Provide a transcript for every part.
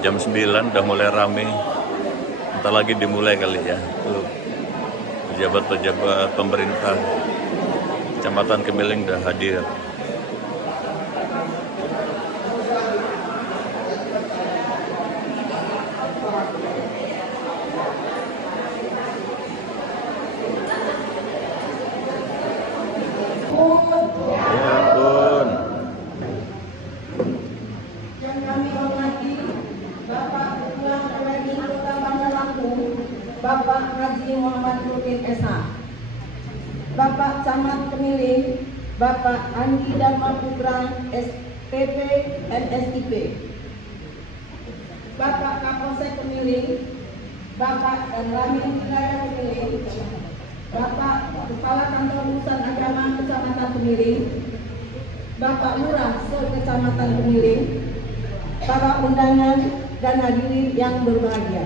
Jam 9 udah mulai rame. Entar lagi dimulai kali ya. Tuh, pejabat-pejabat pemerintah Kecamatan Kemiling udah hadir. Ya ampun. Yang kami hormati Bapak Ketua KPRI Kota Bandar Lampung, Bapak Haji Muhammad Nurdin SH, Bapak Camat Kemiling, Bapak Andi Dharma Putra SPP MSIP, Bapak Kapolsek Kemiling, Bapak dan Ramil Wilayah Kemiling, Bapak Kepala Kantor Urusan Agama Kecamatan Kemiling, Bapak Lurah se-Kecamatan Kemiling, para undangan dan hadirin yang berbahagia.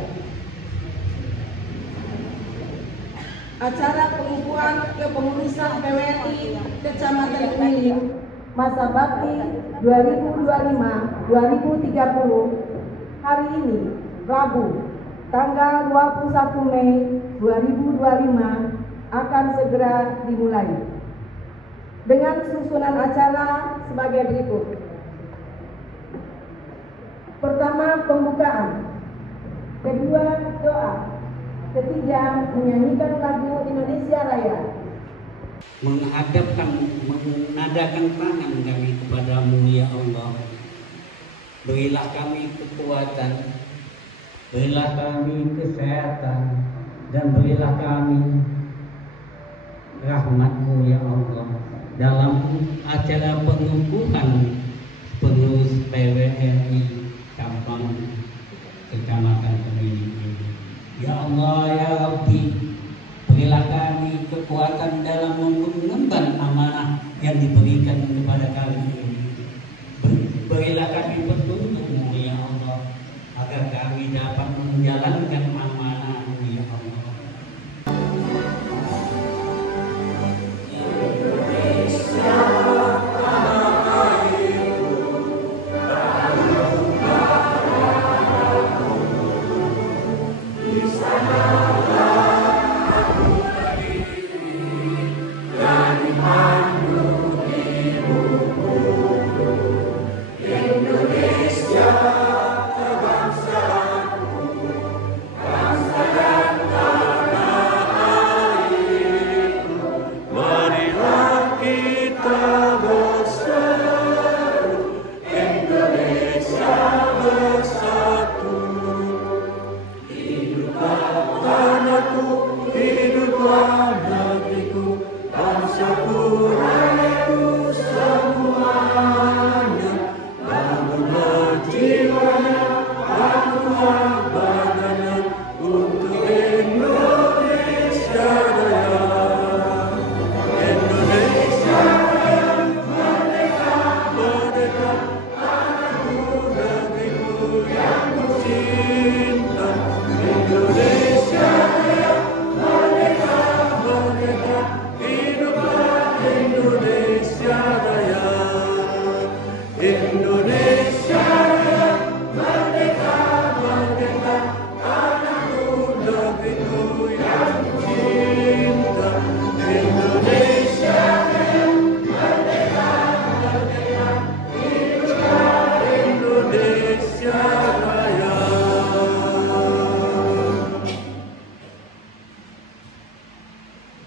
Acara pengukuhan kepengurusan PWRI Kecamatan Kemiling masa bakti 2025-2030 hari ini, Rabu, tanggal 21 Mei 2025 akan segera dimulai. Dengan susunan acara sebagai berikut. Pertama, pembukaan. Kedua, doa. Ketiga, menyanyikan lagu Indonesia Raya. Menadakan tangan kami kepadamu ya Allah. Berilah kami kekuatan, berilah kami kesehatan, dan berilah kami rahmat-Mu ya Allah dalam acara pengukuhan pengurus PWRI cabang Kecamatan Kemiling ini. Ya Allah ya Rabbi, berilah kami kekuatan dalam mengemban amanah yang diberikan kepada kami ini. Berilah kami petunjuk-Mu ya Allah agar kami dapat menjalankan amanah-Mu ya Allah.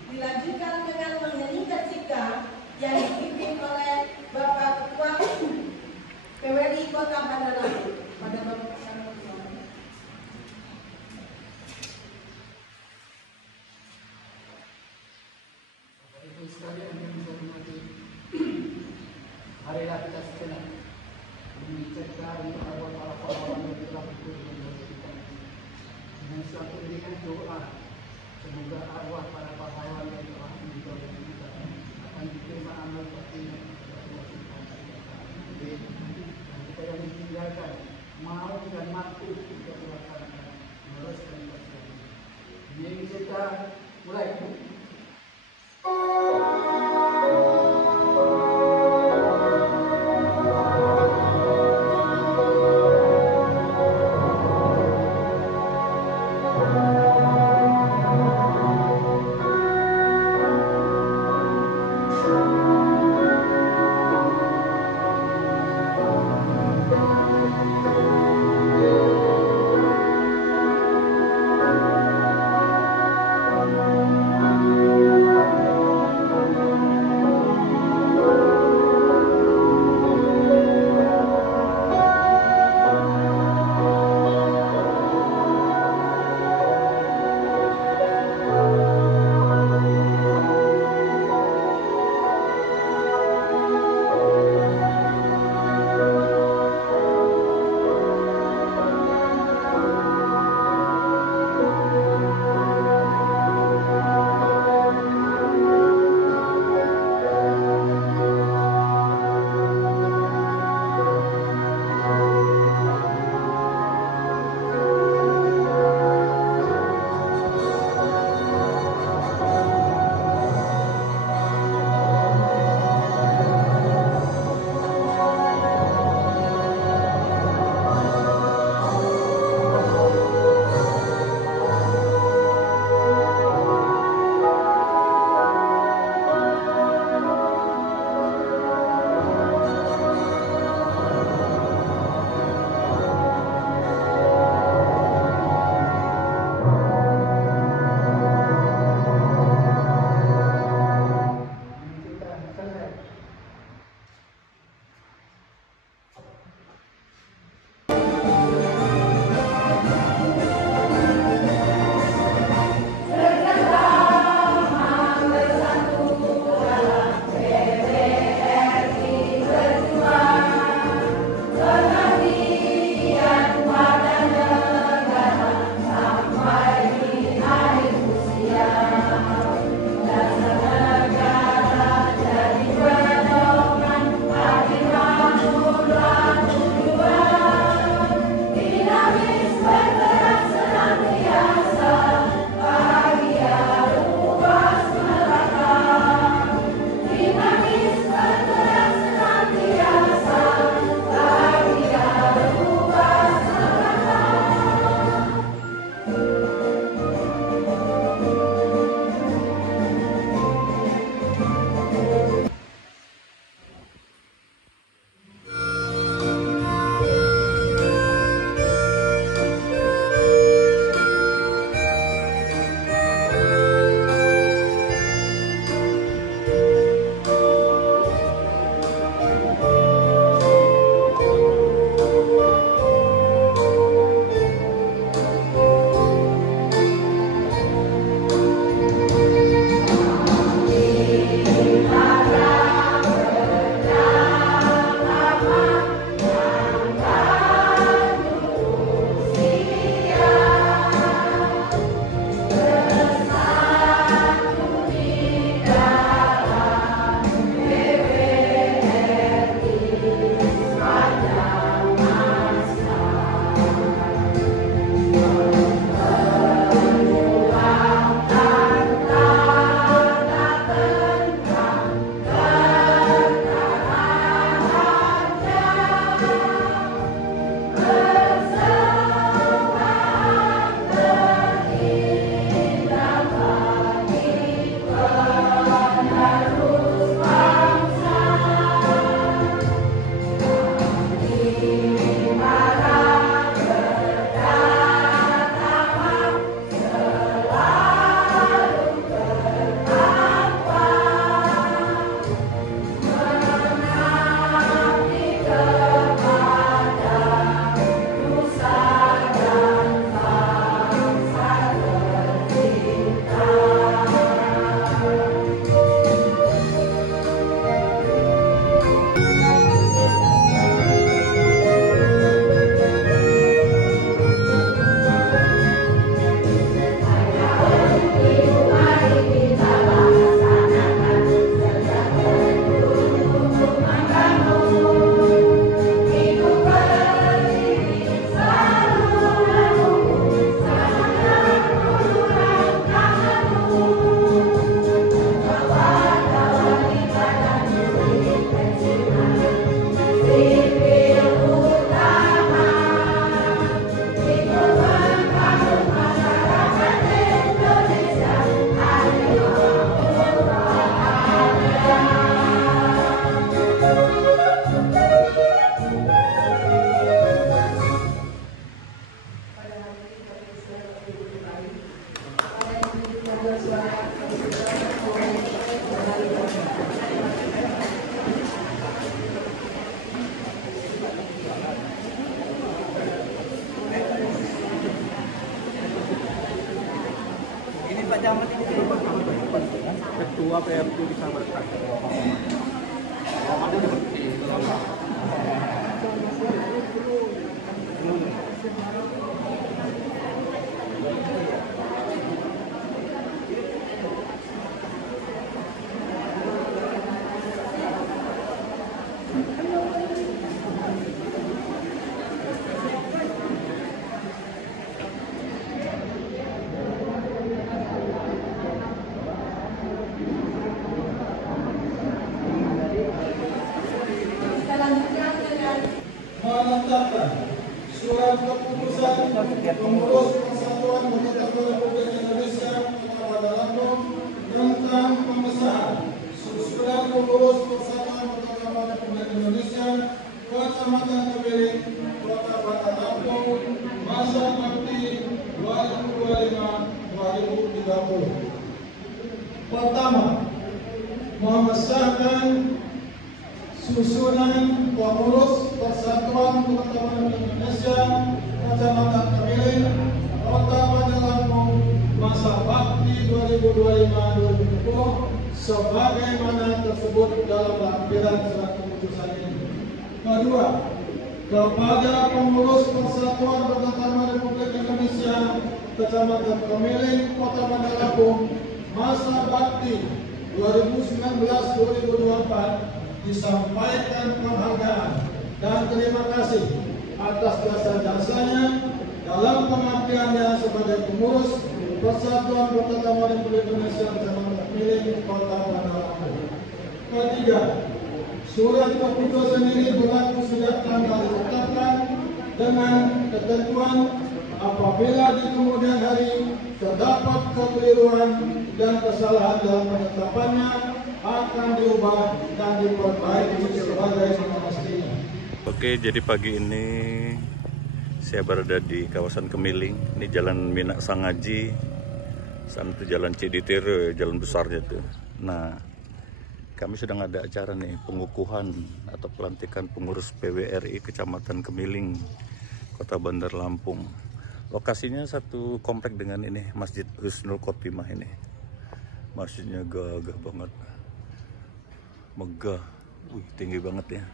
Dilanjutkan dengan menyanyikan cipta yang dipimpin oleh Bapak Ketua PWRI Kota Bandar Lampung. Pada Bapak Ibu sekalian yang saya hormati, marilah kita sejenak mengucapkan kepada para pahlawan yang telah berkorban dengan suatu iringan doa. Semoga arwah para pahlawan yang telah meninggal kita akan diterima amal baktinya kepada Allah Subhanahu wa Ta'ala. Dan kita yang ditinggalkan mau dan mampu untuk melaksanakan meneruskan bakti. Ini kita mulai. Kalau PRT disamakan. Menetapkan surat keputusan pengurus Persatuan Mahasiswa Republik Indonesia Kota Lampung tentang pengesahan susunan pengurus Persatuan Mahasiswa Republik Indonesia Kecamatan Kepiling, Kota Bandar Lampung, masa bakti 2025-2030. Pertama, mengesahkan susunan pengurus Persatuan Teman-teman Indonesia Kecamatan Kepiling, Kota Bandar Lampung, masa bakti 2025-2030 sebagaimana tersebut dalam lampiran surat keputusan ini. Kedua, kepada pengurus Persatuan Teman-teman Republik Indonesia Kecamatan Kepiling, Kota Bandar Lampung, masa bakti 2019-2024 disampaikan penghargaan dan terima kasih atas jasa-jasanya dalam pengabdiannya sebagai pengurus Persatuan Teman-teman Republik Indonesia Kecamatan Kepiling, Kota Bandar Lampung. Ketiga, surat keputusan ini berlaku sejak tanggal ditetapkan dengan ketentuan apabila di kemudian hari terdapat kekeliruan dan kesalahan dalam penetapannya akan diubah dan diperbaiki sebagai semestinya. Oke, jadi pagi ini saya berada di kawasan Kemiling. Ini Jalan Minak Sangaji, sana itu Jalan Ciditir, jalan besarnya tuh. Nah, kami sedang ada acara nih, pengukuhan atau pelantikan pengurus PWRI Kecamatan Kemiling, Kota Bandar Lampung. Lokasinya satu komplek dengan ini, Masjid Husnul Khotimah ini. Masjidnya gagah banget, megah, tinggi banget ya.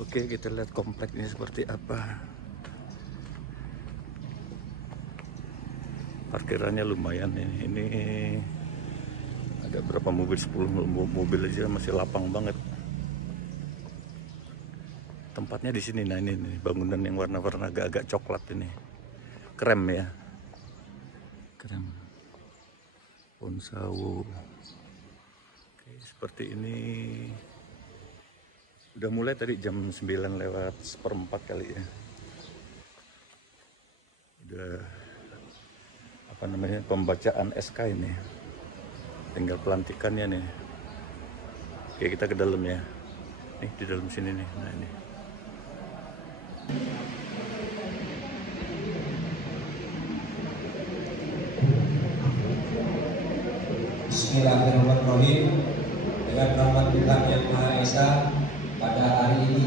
Oke, kita lihat kompleknya seperti apa. Parkirannya lumayan ya. Ini ada berapa mobil, 10 mobil aja, masih lapang banget. Tempatnya di sini. Nah ini nih, bangunan yang warna-warna agak-agak coklat ini. Krem ya. Krem. Ponsawu. Oke, seperti ini. Udah mulai tadi jam 9:04 kali ya. Udah apa namanya, pembacaan SK ini. Tinggal pelantikannya nih. Oke, kita ke dalam ya. Nih di dalam sini nih. Nah ini. Bismillahirrahmanirrahim. Dengan rahmat Tuhan Yang Maha Esa, pada hari ini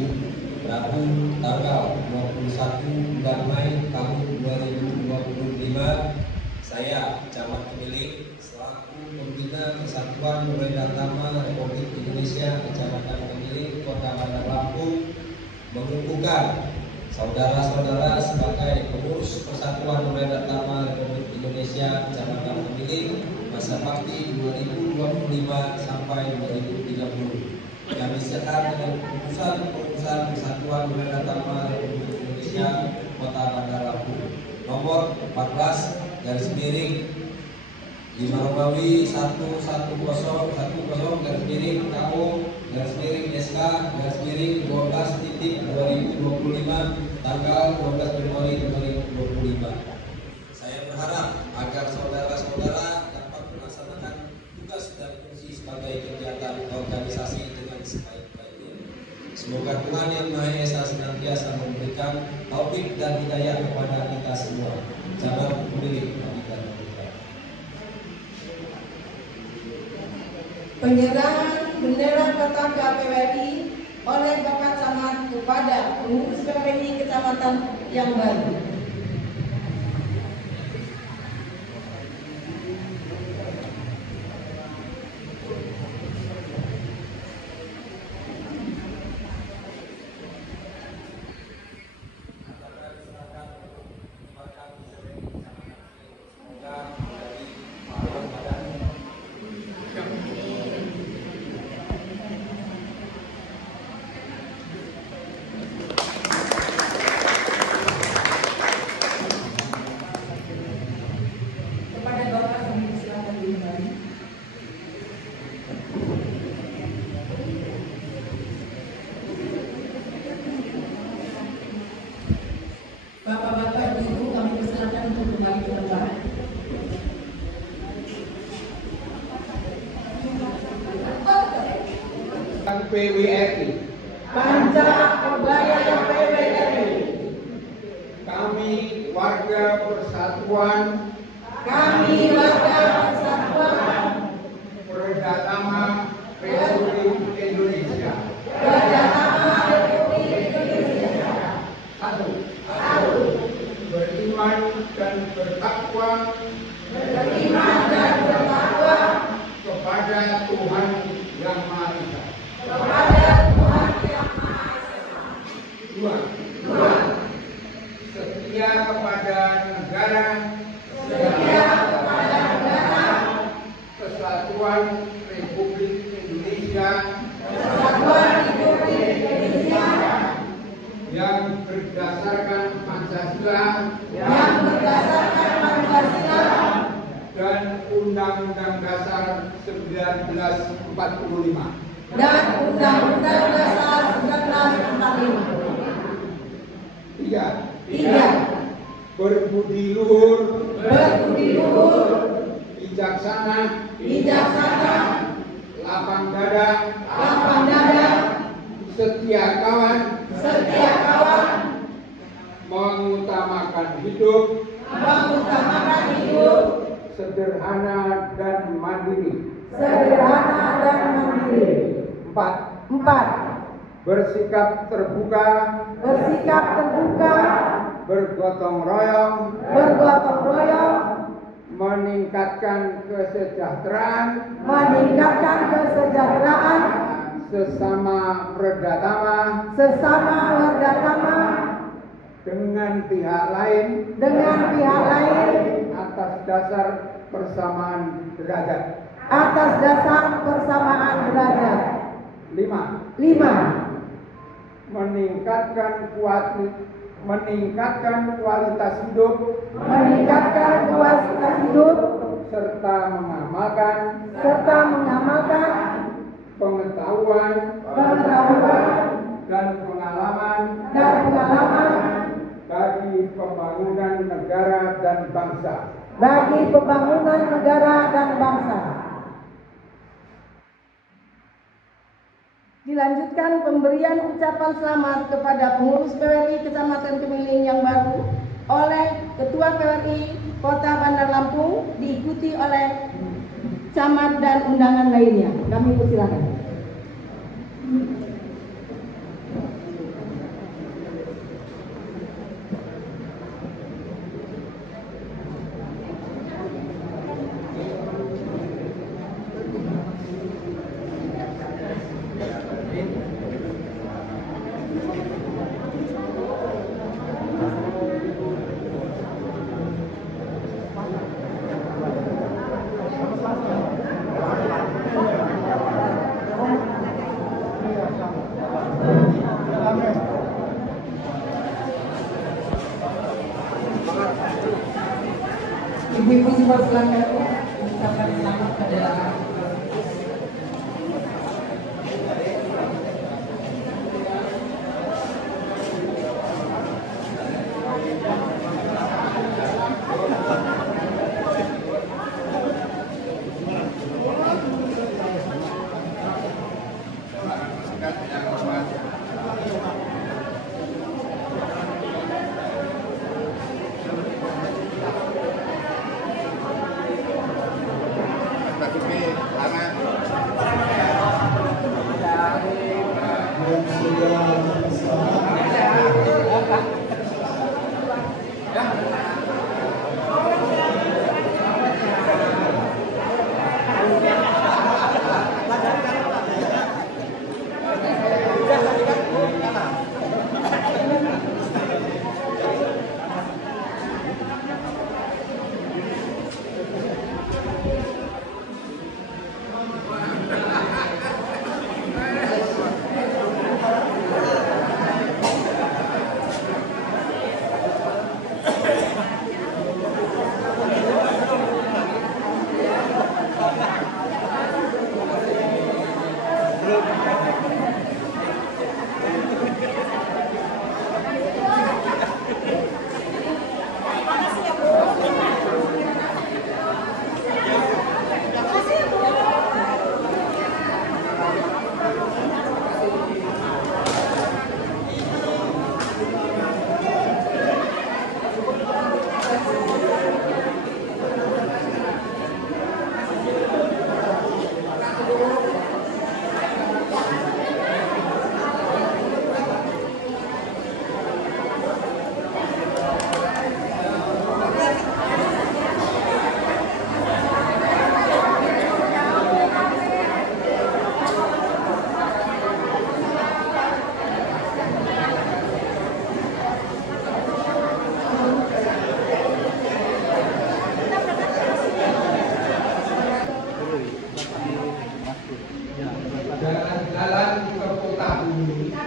Rabu tanggal 21 bulan Mei tahun 2025, saya Camat Kepiling selaku pembina Persatuan Muradratama Republik Indonesia Kecamatan Kepiling, Kota Bandar Lampung, mengukuhkan saudara-saudara sebagai pengurus Persatuan Muradratama Republik Indonesia Kecamatan Kepiling masa bakti 2025 sampai 2030 yang disertai dengan keputusan Persatuan Muradratama Republik Indonesia Kota Bandar Lampung nomor 14 garis miring 5 Romawi 1110 garis miring KO garis miring SK garis miring 12/2025 tanggal 12 Februari 2025. Saya berharap agar saudara-saudara dapat melaksanakan tugas dan fungsi sebagai kegiatan organisasi dengan sebaik-baiknya. Semoga Tuhan Yang Maha Esa senantiasa memberikan taufik dan hidayah kepada kita semua. Jangan memilih pendidikan kita. Penyerahan bendera petakan PWRI oleh Bapak Camat kepada pengurus PWRI Kecamatan yang baru. PWRI. Panja Kebaya PWRI. Kami warga Persatuan. Kami warga Persatuan. Perdana Republik Indonesia. Perdana Republik Indonesia. Satu. Beriman dan bertakwa. Beriman dan bertakwa Kepada Tuhan Yang Maha Esa. kepada Tuhan Yang Maha Esa. Dua. Setia kepada negara. Setia kepada negara. Kesatuan Republik Indonesia. Kesatuan Republik Indonesia. Yang berdasarkan Pancasila. Yang berdasarkan Pancasila. Dan Undang-Undang Dasar 1945. Dan Undang-Undang Dasar 1945. Tiga. Berbudi luhur. Berbudi luhur. Bijaksana. Lapang dada. Setia kawan. Mengutamakan hidup. Sederhana dan mandiri. Empat. Bersikap terbuka. Bergotong royong. Meningkatkan kesejahteraan. Sesama Werdatama. Dengan pihak lain. Atas dasar persamaan derajat. Lima. Meningkatkan kualitas hidup. Serta mengamalkan. Pengetahuan. Dan pengalaman. Bagi pembangunan negara dan bangsa. Dilanjutkan pemberian ucapan selamat kepada pengurus PWRI Kecamatan Kemiling yang baru oleh Ketua PWRI Kota Bandar Lampung, diikuti oleh camat dan undangan lainnya. Kami persilakan. Ibu-ibu semua silakan ucapkan selamat pada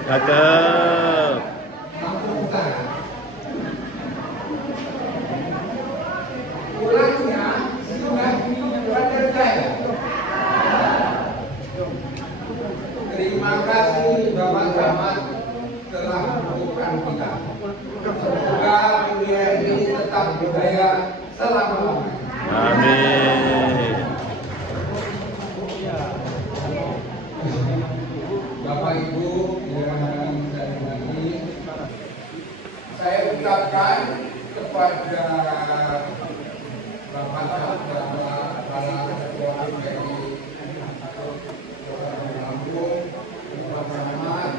Cakep. Lampung Utara. Pulangnya sudah berdaya. Terima kasih Bapak Camat telah mendukung kita. Semoga dunia ini tetap berdaya selama-lamanya. Amin. Bapak Ibu yang saya hormati, saya ucapkan kepada Bapak Camat para ketua MPI Lampung, Bapak Camat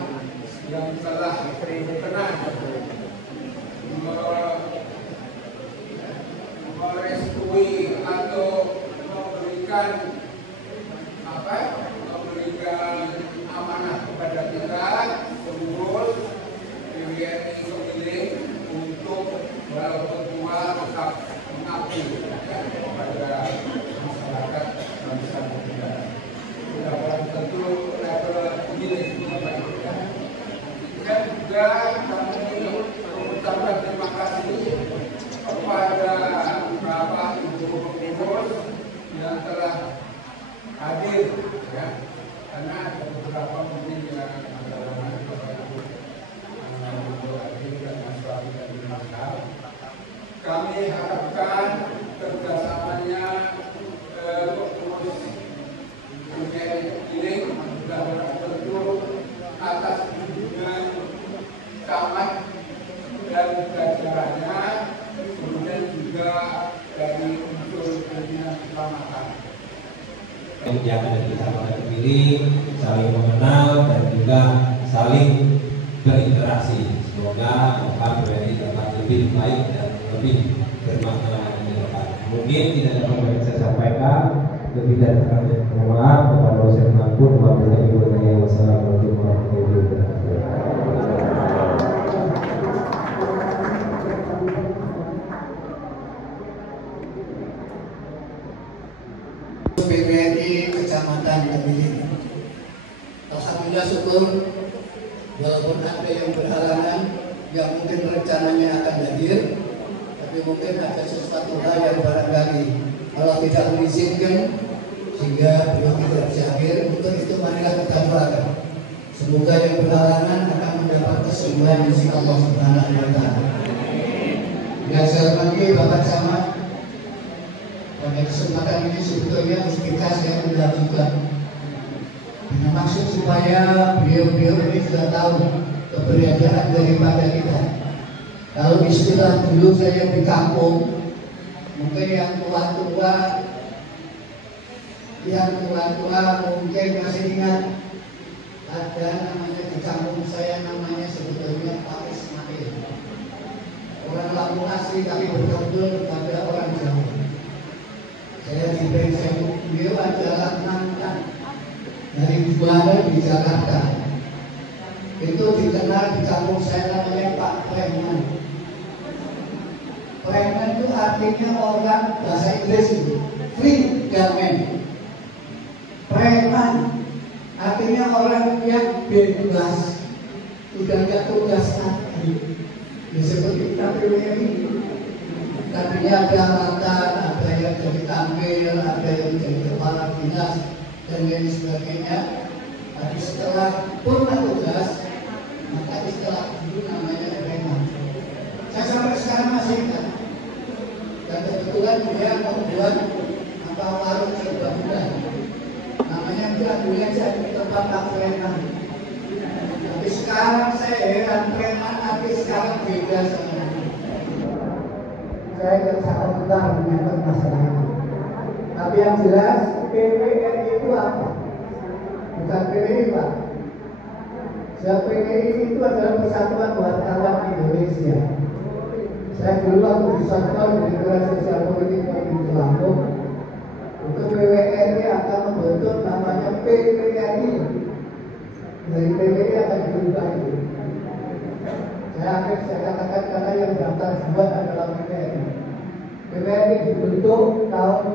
yang telah berkenan merestui atau memberikan amanah kepada kita pengurus PWNI Kemiling untuk walaupun tua tetap mengabdi kepada masyarakat bangsa dan negara. Dan tentu level pemilih Bapak Ibu. Dan juga kami mengucapkan terima kasih kepada Bapak Ibu pengurus yang telah hadir, ya, karena ada beberapa mungkin yang adalah Bapak Ibu hadir dan suami dan dimakan. Kami harapkan kerjasamanya pengurus ini dan tentu atas bimbingan camat dan jajarannya, kemudian juga dari unsur pimpinan kecamatan. Yang ada di Kecamatan Kemiling, saling mengenal dan juga saling berinteraksi. Semoga Bapak PWNI dapat lebih baik dan lebih bermakna lagi ke depan. Mungkin tidak dapat banyak saya sampaikan, lebih dari kami mohon maaf kepada dosen Lampung. Wassalamualaikum warahmatullahi wabarakatuh. PWNI Kecamatan Kemiling. Alhamdulillah syukur, walaupun ada yang berhalangan, yang mungkin rencananya akan hadir, tapi mungkin ada sesuatu hal yang barangkali Allah tidak mengizinkan sehingga beliau tidak bisa hadir. Untuk itu marilah kita doakan, semoga yang berhalangan akan mendapat kesembuhan dari Allah Subhanahu wa Ta'ala. Yang saya hormati Bapak Camat, pada kesempatan ini sebetulnya kita saya melakukan dengan maksud supaya beliau-beliau ini sudah tahu keberadaan daripada kita. Kalau istilah dulu saya di kampung, mungkin yang tua-tua mungkin masih ingat ada namanya di kampung saya, namanya sebetulnya Pak Ismail. Orang Lampung asli tapi betul-betul kepada orang Jawa. Saya diberi beliau adalah mantan dari Juara di Jakarta. Itu dikenal di kampung saya namanya Pak Preman. Preman itu artinya orang bahasa Inggris itu free garment. Preman artinya orang yang bebas, sudah tidak tugas lagi. Ya, seperti KPWNI. Tadinya ada mantan, ada yang jadi tampil, ada yang jadi kepala dinas dan lain sebagainya. Tapi setelah purna tugas, maka istilah dulu namanya preman. Saya sampai sekarang masih ingat. Dan kebetulan dia membuat warung serba bulan. Namanya dia dulu jadi tempat Pak Preman. Tapi sekarang saya heran, preman tapi sekarang beda sama dulu. Saya tidak sangat benar menyangkut masalah ini. Tapi yang jelas PWNI itu apa? Bukan PWI Pak. PWI itu adalah Persatuan Wartawan Indonesia. Saya dulu waktu di Sosol Direktorat Sosial Politik Provinsi Lampung, itu PWNI akan membentuk namanya PWNI. Dari PWI akan berubah itu. Saya katakan karena yang daftar buat adalah PWNI. PWNI dibentuk tahun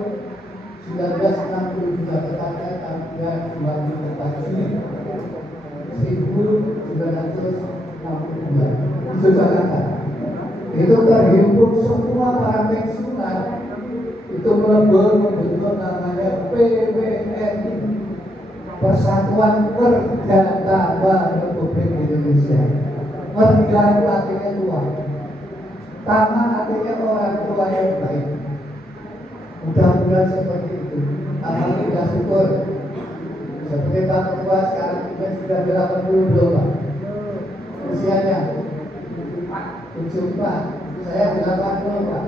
1962, tepatnya tanggal 24 Juli. 1962 di Jakarta. Itu terhimpun semua para pensiunan itu membentuk namanya PWNI, Persatuan Perdata Republik Indonesia. Merdeka itu artinya tua, Tama artinya orang tua yang baik. Mudah-mudahan seperti itu. Alhamdulillah syukur. Seperti Pak Ketua sekarang kita sudah 80 belum Pak? Usianya 74, saya 80 Pak.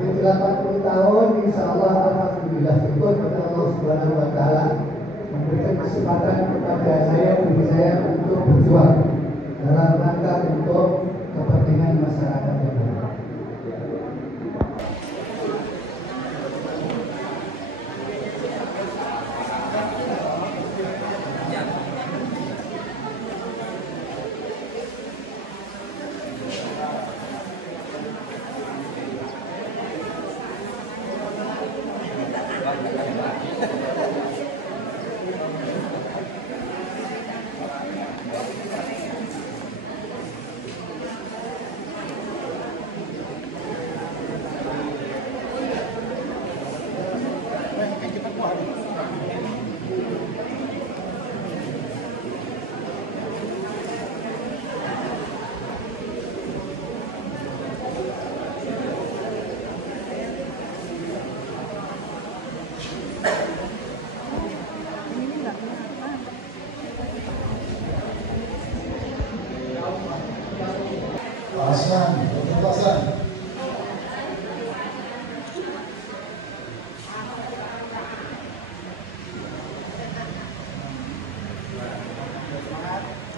Jadi 80 tahun insya Allah alhamdulillah syukur kepada Allah Subhanahu wa taala memberikan kesempatan kepada saya untuk berjuang dalam rangka untuk kepentingan masyarakat yang baik.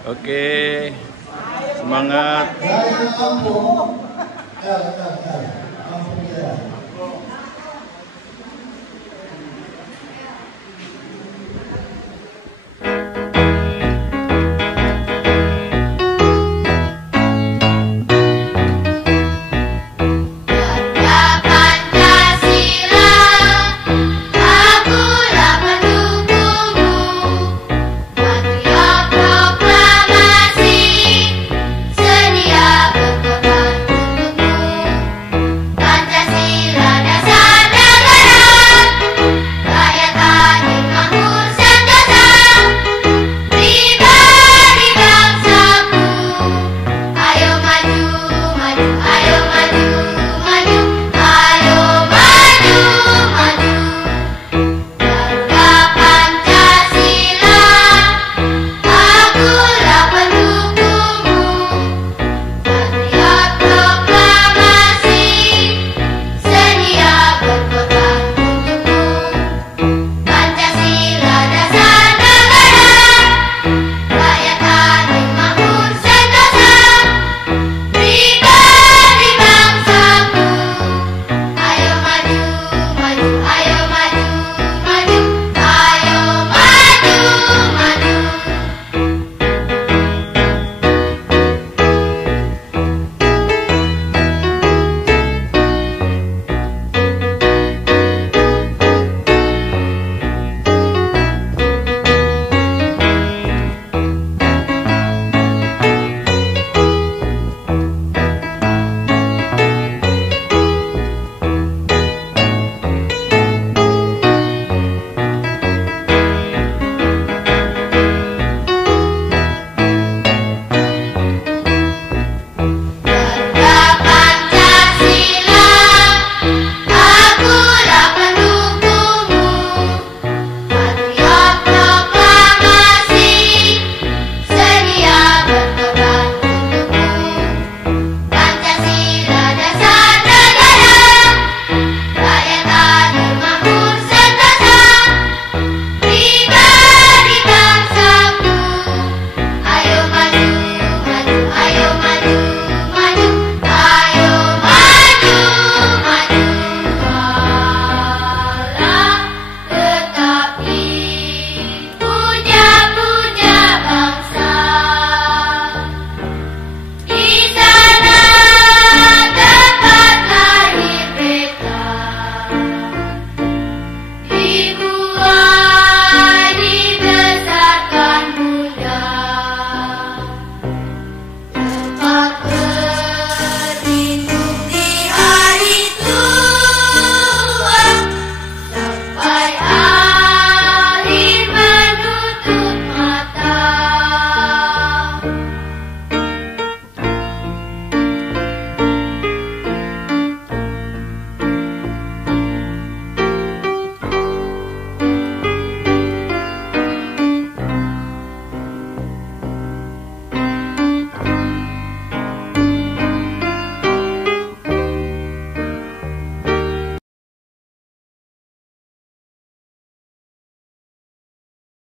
Oke, semangat. Jaya Lampung, Lampung Jaya.